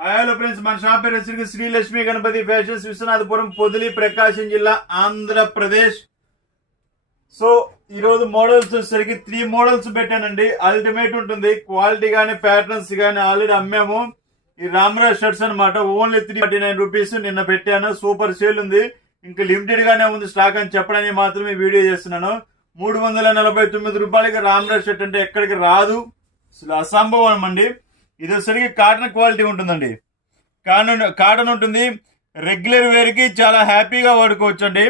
Hello friends, మన shop పేరు Shri Lakshmi Ganapati fashions, Viswanathapuram, Podili, ప్రకాశం జిల్లా, ఆంధ్రప్రదేశ్. సో ఈరోజు మోడల్స్ వచ్చేసరికి 3 మోడల్స్ పెట్టానండి. అల్టిమేట్ ఉంటుంది, క్వాలిటీ గానీ ప్యాటర్న్స్ గానీ ఆల్రెడీ అమ్మాము. ఈ రామరాజ్ షర్ట్స్ అనమాట, ఓన్లీ 349 రూపీస్ నిన్న పెట్టాను. సూపర్ సేల్ ఉంది, ఇంకా లిమిటెడ్ గానే ఉంది స్టాక్ అని చెప్పడానికి మాత్రమే వీడియో చేస్తున్నాను. 349 రూపాయలకి రామరాజ్ షర్ట్ అంటే ఎక్కడికి రాదు, అసలు అసంభవం అండి. ఇది వచ్చేసరికి కాటన్ క్వాలిటీ ఉంటుందండి, కాటన్ ఉంటుంది. రెగ్యులర్ వేర్ కి చాలా హ్యాపీగా వాడుకోవచ్చు అండి,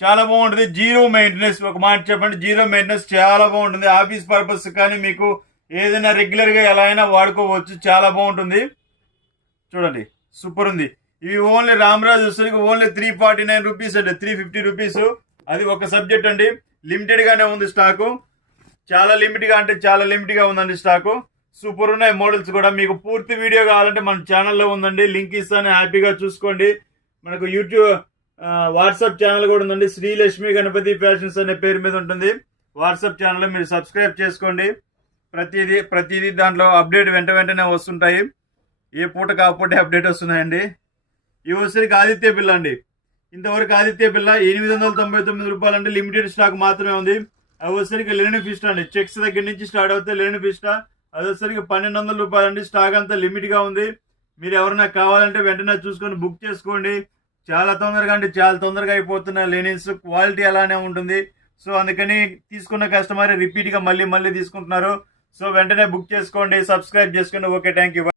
చాలా బాగుంటుంది. జీరో మెయింటెనెన్స్, ఒక మాట చెప్పండి, జీరో మెయింటెనెన్స్, చాలా బాగుంటుంది. ఆఫీస్ పర్పస్ కానీ మీకు ఏదైనా రెగ్యులర్ గా ఎలా అయినా వాడుకోవచ్చు, చాలా బాగుంటుంది. చూడండి, సూపర్ ఉంది. ఇవి ఓన్లీ రామరాజ్ వచ్చేసరికి ఓన్లీ 349 రూపీస్ అండి, 350 రూపీస్. అది ఒక సబ్జెక్ట్ అండి, లిమిటెడ్ గానే ఉంది స్టాకు, చాలా లిమిట్ గా అంటే చాలా లిమిట్ గా ఉందండి స్టాకు. సూపర్ ఉన్నాయి మోడల్స్ కూడా. మీకు పూర్తి వీడియో కావాలంటే మన ఛానల్లో ఉందండి, లింక్ ఇస్తాను, హ్యాపీగా చూసుకోండి. మనకు యూట్యూబ్ వాట్సాప్ ఛానల్ కూడా ఉందండి, శ్రీ లక్ష్మీ గణపతి ఫ్యాషన్స్ అనే పేరు మీద ఉంటుంది. వాట్సాప్ ఛానల్ మీరు సబ్స్క్రైబ్ చేసుకోండి. ప్రతిదీ దాంట్లో అప్డేట్ వెంటనే వస్తుంటాయి. ఏ పూట కాకపోతే అప్డేట్ వస్తున్నాయండి. ఇవి వచ్చేసరికి ఆదిత్య బిల్ల అండి. ఇంతవరకు ఆదిత్య బిల్ల 899 రూపాయలు అండి, లిమిటెడ్ స్టాక్ మాత్రమే ఉంది. అవి వచ్చేసరికి లెనిన్ ఫిస్ట్ అండి, చెక్స్ దగ్గర నుంచి స్టార్ట్ అవుతాయి. లెనిన్ ఫిస్టా అది వచ్చేసరికి 1200 రూపాయలు అండి. స్టాక్ అంతా లిమిట్ గా ఉంది. మీరు ఎవరైనా కావాలంటే వెంటనే చూసుకొని బుక్ చేసుకోండి. చాలా తొందరగా అంటే చాలా తొందరగా అయిపోతున్న లెనిన్స్, క్వాలిటీ అలానే ఉంటుంది. సో అందుకని తీసుకున్న కస్టమర్ రిపీట్ గా మళ్ళీ తీసుకుంటున్నారు. సో వెంటనే బుక్ చేసుకోండి, సబ్స్క్రైబ్ చేసుకోండి. Okay, thank you.